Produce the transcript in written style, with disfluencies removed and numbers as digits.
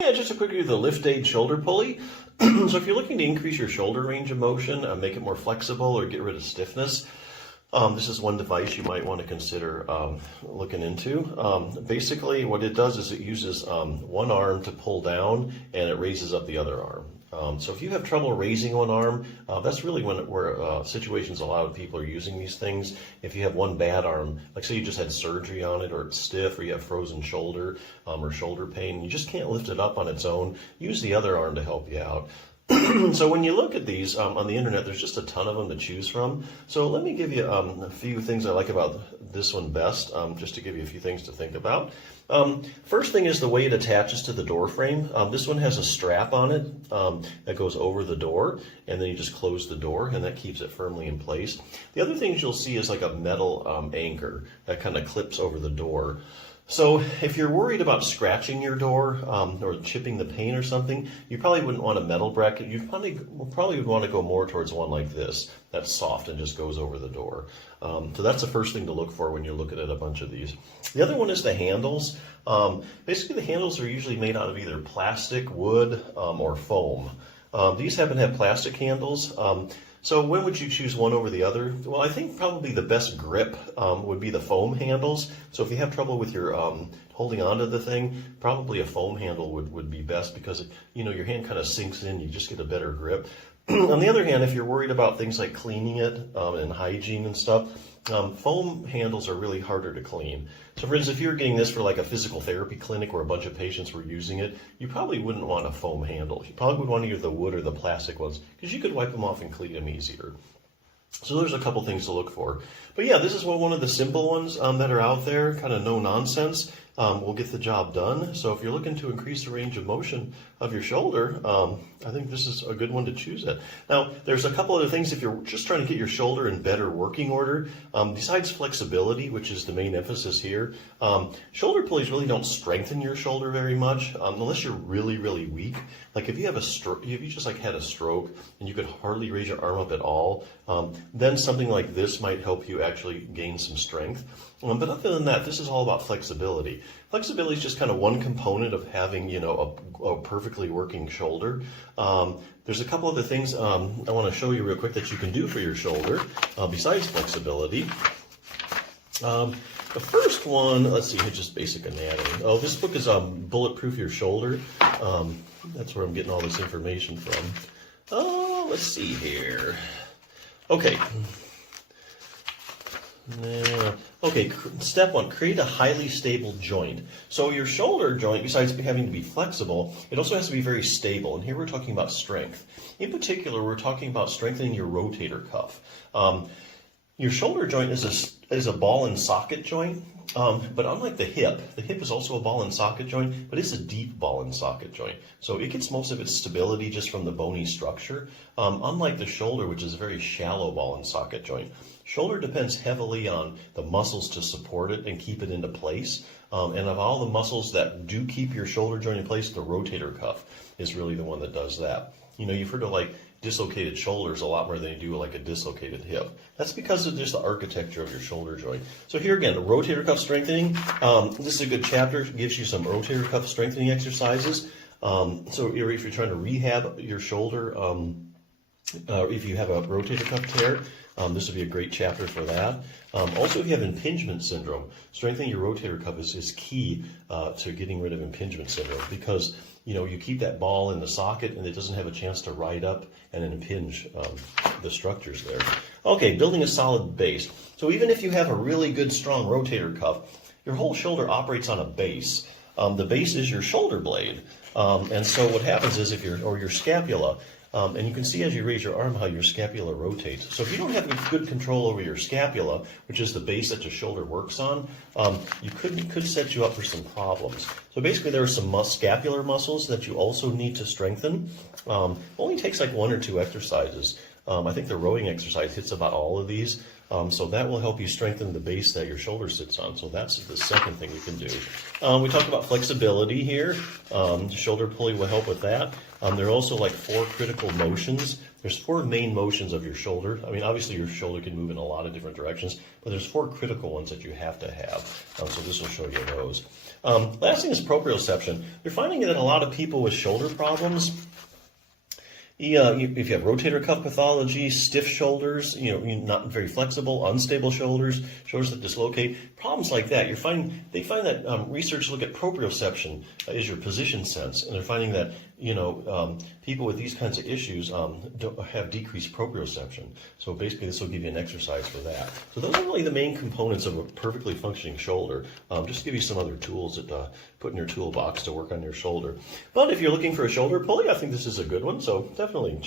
Yeah, just a quick review of the LiftAid shoulder pulley. So if you're looking to increase your shoulder range of motion, make it more flexible or get rid of stiffness, this is one device you might want to consider looking into. Basically what it does is it uses one arm to pull down and it raises up the other arm. So if you have trouble raising one arm, that's really where situations a lot of people are using these things. If you have one bad arm, like say you just had surgery on it, or it's stiff, or you have frozen shoulder or shoulder pain, you just can't lift it up on its own, use the other arm to help you out. So when you look at these on the internet, there's just a ton of them to choose from. So let me give you a few things I like about this one best, just to give you a few things to think about. First thing is the way it attaches to the door frame. This one has a strap on it that goes over the door, and then you just close the door, and that keeps it firmly in place. The other things you'll see is like a metal anchor that kind of clips over the door. So if you're worried about scratching your door or chipping the paint or something, you probably wouldn't want a metal bracket. You probably would want to go more towards one like this that's soft and just goes over the door. So that's the first thing to look for when you're looking at a bunch of these. The other one is the handles. Basically the handles are usually made out of either plastic, wood, or foam. These happen to have plastic handles. So when would you choose one over the other? Well, I think probably the best grip would be the foam handles. So if you have trouble with your holding onto the thing, probably a foam handle would be best, because your hand kind of sinks in, you just get a better grip. On the other hand, if you're worried about things like cleaning it and hygiene and stuff, foam handles are really harder to clean. So for instance, if you were getting this for like a physical therapy clinic where a bunch of patients were using it, you probably wouldn't want a foam handle. You probably would want either the wood or the plastic ones, because you could wipe them off and clean them easier. So there's a couple things to look for. But yeah, this is one of the simple ones that are out there, kind of no nonsense. Will get the job done. So if you're looking to increase the range of motion of your shoulder, I think this is a good one to choose at. Now, there's a couple other things if you're just trying to get your shoulder in better working order. Besides flexibility, which is the main emphasis here, shoulder pulleys really don't strengthen your shoulder very much unless you're really, really weak. Like if you have if you just like had a stroke and you could hardly raise your arm up at all, then something like this might help you actually gain some strength. But other than that, this is all about flexibility. Flexibility is just kind of one component of having, a perfectly working shoulder. There's a couple other things I want to show you real quick that you can do for your shoulder besides flexibility. The first one, let's see, just basic anatomy. Oh, this book is Bulletproof Your Shoulder. That's where I'm getting all this information from. Oh, let's see here. Okay. Okay, step one, create a highly stable joint. So your shoulder joint, besides having to be flexible, it also has to be very stable. And here we're talking about strength. In particular, we're talking about strengthening your rotator cuff. Your shoulder joint is a ball and socket joint, but unlike the hip is also a ball and socket joint, but it's a deep ball and socket joint. So it gets most of its stability just from the bony structure, unlike the shoulder, which is a very shallow ball and socket joint. Shoulder depends heavily on the muscles to support it and keep it into place. And of all the muscles that do keep your shoulder joint in place, the rotator cuff is really the one that does that. You've heard of like dislocated shoulders a lot more than you do like a dislocated hip. That's because of just the architecture of your shoulder joint. So here again, the rotator cuff strengthening. This is a good chapter. It gives you some rotator cuff strengthening exercises. So if you're trying to rehab your shoulder, if you have a rotator cuff tear, this would be a great chapter for that. Also, if you have impingement syndrome, strengthening your rotator cuff is key to getting rid of impingement syndrome, because you keep that ball in the socket and it doesn't have a chance to ride up and impinge the structures there. Okay, building a solid base. So even if you have a really good, strong rotator cuff, your whole shoulder operates on a base. The base is your shoulder blade. And so what happens is your scapula, and you can see as you raise your arm how your scapula rotates. So if you don't have good control over your scapula, which is the base that your shoulder works on, you could set you up for some problems. So basically there are some scapular muscles that you also need to strengthen. Only takes like 1 or 2 exercises. I think the rowing exercise hits about all of these. So that will help you strengthen the base that your shoulder sits on. So that's the second thing you can do. We talked about flexibility here. The shoulder pulley will help with that. There are also like 4 critical motions. There's 4 main motions of your shoulder. I mean, obviously your shoulder can move in a lot of different directions, but there's 4 critical ones that you have to have. So this will show you those. Last thing is proprioception. They're finding that a lot of people with shoulder problems, if you have rotator cuff pathology, stiff shoulders, you're not very flexible, unstable shoulders, shoulders that dislocate, problems like that, they find that research look at proprioception as your position sense, and they're finding that people with these kinds of issues don't have decreased proprioception. So basically, this will give you an exercise for that. So those are really the main components of a perfectly functioning shoulder. Just to give you some other tools that put in your toolbox to work on your shoulder. But if you're looking for a shoulder pulley, I think this is a good one. So definitely check